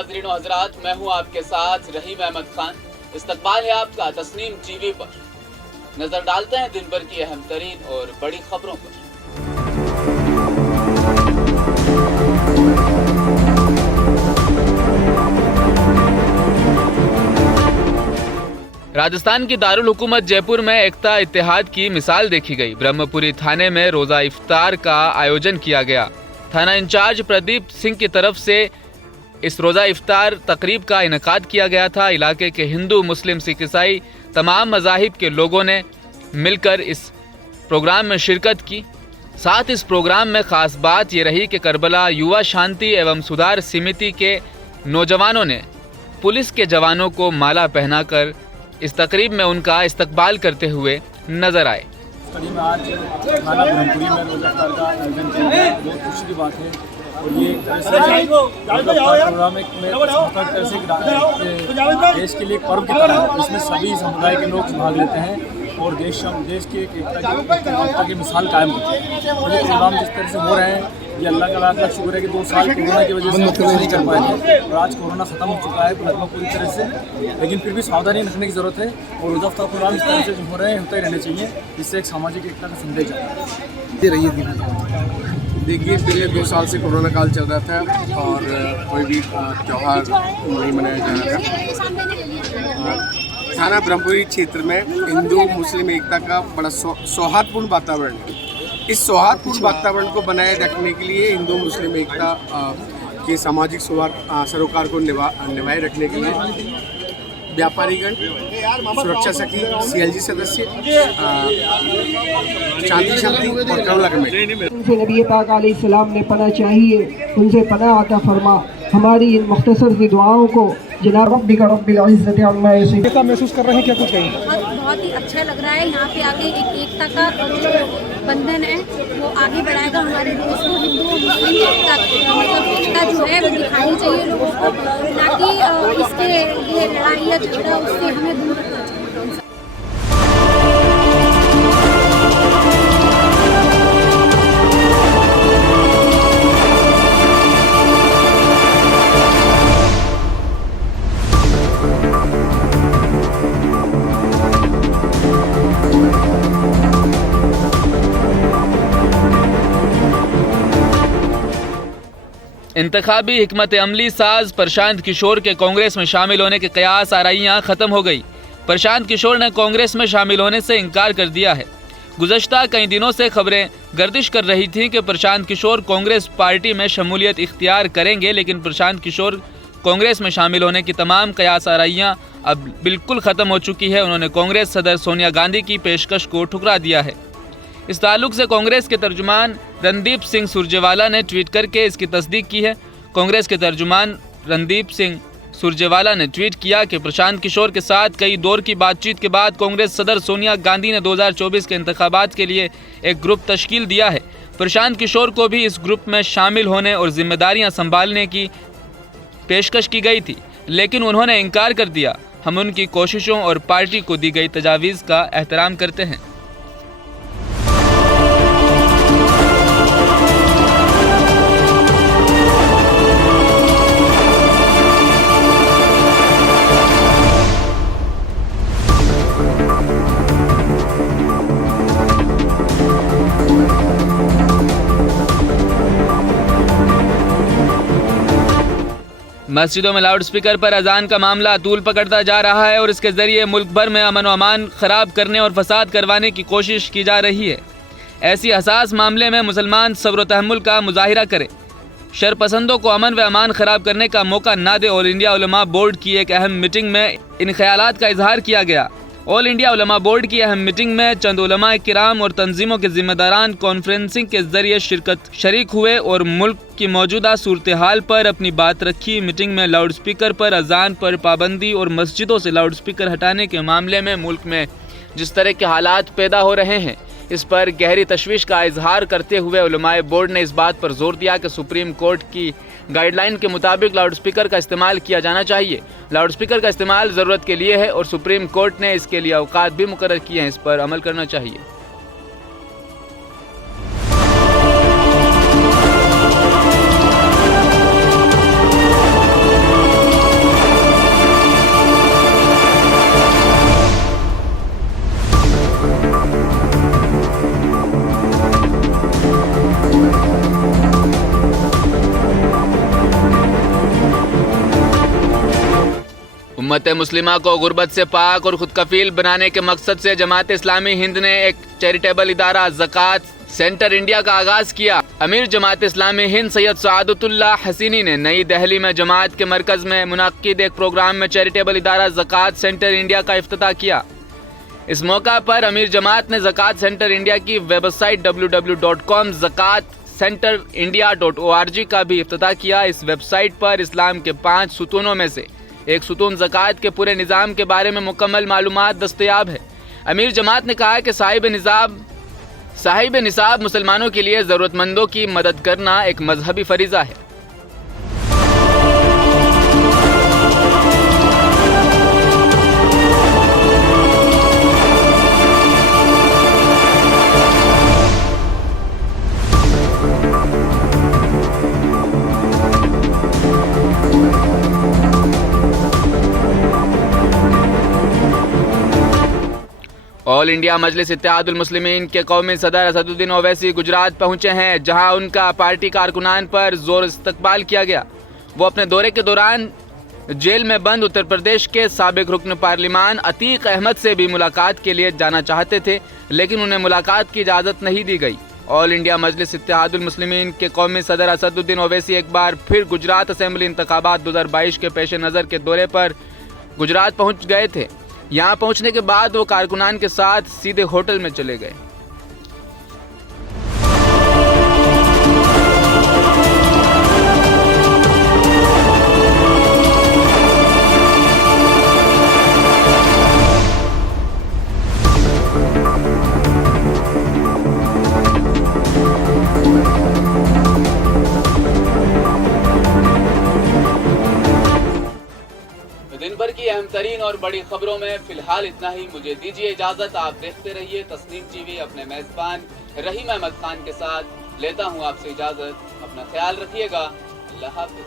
नाज़रीन व हज़रात, मैं हूं आपके साथ रहीम अहमद खान। इस्तकबाल है आपका तस्नीम टीवी पर। नजर डालते हैं दिन भर की अहम तरीन और बड़ी खबरों पर। राजस्थान की दारुल हुकूमत जयपुर में एकता इत्तेहाद की मिसाल देखी गई। ब्रह्मपुरी थाने में रोजा इफ्तार का आयोजन किया गया। थाना इंचार्ज प्रदीप सिंह की तरफ से इस रोजा इफ्तार तकरीब का इनेकाद किया गया था। इलाके के हिंदू, मुस्लिम, सिख, ईसाई तमाम मज़ाहिब के लोगों ने मिलकर इस प्रोग्राम में शिरकत की। साथ इस प्रोग्राम में ख़ास बात ये रही कि करबला युवा शांति एवं सुधार समिति के नौजवानों ने पुलिस के जवानों को माला पहनाकर इस तकरीब में उनका इस्तकबाल करते हुए नजर आए। में आज थाना ब्रह्मपुरी में रोजा इफ्तार का आयोजन किया गया, बहुत खुशी की बात है। और ये एक तरह से प्रोग्राम देश के लिए एक पर्व की तरह है। इसमें सभी समुदाय के लोग भाग लेते हैं और देश की एक एकता की मिसाल कायम होती है। और ये प्रोग्राम जिस तरह से हो रहे हैं, ये अल्लाह का लाख लाख शुक्र है कि 2 साल कोरोना की वजह से हम नहीं कर पाए थे और आज कोरोना ख़त्म हो चुका है लगभग पूरी तरह से। लेकिन फिर भी सावधानी रखने की ज़रूरत है और रोजा इफ्तार प्रोग्राम इस तरह से जो हो रहे हैं होते ही रहने चाहिए। इससे एक सामाजिक एकता का संदेश आता है। देखिए, पिछले 2 साल से कोरोना काल चल रहा था और कोई भी त्यौहार नहीं मनाया जा रहा था। थाना ब्रह्मपुरी क्षेत्र में हिंदू मुस्लिम एकता का बड़ा सौहार्दपूर्ण वातावरण है। इस सौहार्दपूर्ण वातावरण को बनाए रखने के लिए हिंदू मुस्लिम एकता के सामाजिक सरोकार को निभाए रखने के लिए व्यापारीगण, सुरक्षा सखी, CLG सदस्य, शांति शक्ति और करुणा कमेटी उनसे नबी पाक अलैहिस्सलाम ने पनाह चाहिए, उनसे पनाह अता फरमा। हमारी इन मुख्तसर की दुआओं को जनाब रब्बिका रब्बिल इज़्ज़ति अम्मा यसिफून महसूस कर रहे हैं। क्या कुछ कहेंगे? बहुत ही अच्छा लग रहा है। यहाँ पे आके एक एकता का जो बंधन है वो आगे बढ़ाएगा हमारे देश को। हिंदू और मुस्लिम एकता जो है वो दिखानी चाहिए लोगों को, ताकि इसके ये लड़ाई या झगड़ा उससे हमें दूर रखना चाहिए। इंतखाबी हिकमत अमली साज प्रशांत किशोर के कांग्रेस में शामिल होने के कयास आराइयाँ ख़त्म हो गई। प्रशांत किशोर ने कांग्रेस में शामिल होने से इनकार कर दिया है। गुज़श्ता कई दिनों से खबरें गर्दिश कर रही थीं कि प्रशांत किशोर कांग्रेस पार्टी में शमूलियत इख्तियार करेंगे, लेकिन प्रशांत किशोर कांग्रेस में शामिल होने की तमाम कयास आराइयाँ अब बिल्कुल ख़त्म हो चुकी है। उन्होंने कांग्रेस सदर सोनिया गांधी की पेशकश को ठुकरा दिया है। इस ताल्लुक से कांग्रेस के तर्जुमान रणदीप सिंह सुरजेवाला ने ट्वीट करके इसकी तस्दीक की है। कांग्रेस के तर्जुमान रणदीप सिंह सुरजेवाला ने ट्वीट किया कि प्रशांत किशोर के साथ कई दौर की बातचीत के बाद कांग्रेस सदर सोनिया गांधी ने 2024 के इंतखाबात के लिए एक ग्रुप तश्कील दिया है। प्रशांत किशोर को भी इस ग्रुप में शामिल होने और जिम्मेदारियां संभालने की पेशकश की गई थी, लेकिन उन्होंने इनकार कर दिया। हम उनकी कोशिशों और पार्टी को दी गई तजावीज़ का एहतराम करते हैं। मस्जिदों में लाउड स्पीकर पर अजान का मामला तूल पकड़ता जा रहा है और इसके जरिए मुल्क भर में अमन व अमान खराब करने और फसाद करवाने की कोशिश की जा रही है। ऐसी हसास मामले में मुसलमान सब्र तहम्मुल का मुजाहिरा करें। शरपसंदों को अमन व अमान खराब करने का मौका ना दे। ऑल इंडिया उलमा बोर्ड की एक अहम मीटिंग में इन ख्यालात का इजहार किया गया। ऑल इंडिया उलमा बोर्ड की अहम मीटिंग में चंद उलमा किराम और तंजीमों के जिम्मेदारान कॉन्फ्रेंसिंग के जरिए शरीक हुए और मुल्क की मौजूदा सूरत हाल पर अपनी बात रखी। मीटिंग में लाउड स्पीकर पर अजान पर पाबंदी और मस्जिदों से लाउड स्पीकर हटाने के मामले में मुल्क में जिस तरह के हालात पैदा हो रहे हैं, इस पर गहरी तशवीश का इजहार करते हुए उलमाए बोर्ड ने इस बात पर जोर दिया कि सुप्रीम कोर्ट की गाइडलाइन के मुताबिक लाउड स्पीकर का इस्तेमाल किया जाना चाहिए। लाउड स्पीकर का इस्तेमाल ज़रूरत के लिए है और सुप्रीम कोर्ट ने इसके लिए औकात भी मुकर्रर किए हैं, इस पर अमल करना चाहिए। उम्मत मुस्लिमा को गुर्बत से पाक और खुद कफील बनाने के मकसद से जमात इस्लामी हिंद ने एक चैरिटेबल इदारा ज़कात सेंटर इंडिया का आगाज किया। अमीर जमात इस्लामी हिंद सैयद सआदतुल्लाह हसीनी ने नई दिल्ली में जमात के मरकज में मुनक्किद एक प्रोग्राम में चैरिटेबल इदारा ज़कात सेंटर इंडिया का इफ्तिताह किया। इस मौका पर अमीर जमात ने ज़कात सेंटर इंडिया की वेबसाइट www.zakatcenterindia.org का भी इफ्तिताह किया। इस वेबसाइट पर इस्लाम के 5 सुतूनों में से एक सुतून ज़कात के पूरे निज़ाम के बारे में मुकम्मल मालूमात दस्तयाब है। अमीर जमात ने कहा कि साहिब निसाब मुसलमानों के लिए ज़रूरतमंदों की मदद करना एक मजहबी फरीज़ा है। ऑल इंडिया मजलिस इत्तेहादुल मुस्लिमीन के कौमी सदर असदुद्दीन ओवैसी गुजरात पहुंचे हैं, जहां उनका पार्टी कारकुनान पर जोर इस्तकबाल किया गया। वो अपने दौरे के दौरान जेल में बंद उत्तर प्रदेश के साबिक रुकन पार्लिमान अतीक अहमद से भी मुलाकात के लिए जाना चाहते थे, लेकिन उन्हें मुलाकात की इजाज़त नहीं दी गई। ऑल इंडिया मजलिस इत्तेहादुल मुस्लिमीन के कौमी सदर असदुद्दीन ओवैसी एक बार फिर गुजरात असेंबली इंतखाबात 2022 के पेश नज़र के दौरे पर गुजरात पहुंच गए थे। यहाँ पहुंचने के बाद वो कारकुनान के साथ सीधे होटल में चले गए। दिन भर की अहम तरीन और बड़ी खबरों में फिलहाल इतना ही। मुझे दीजिए इजाजत। आप देखते रहिए तस्नीम टीवी। अपने मेजबान रहीम अहमद खान के साथ लेता हूं आपसे इजाजत। अपना ख्याल रखिएगा। अल्लाह हाफिज।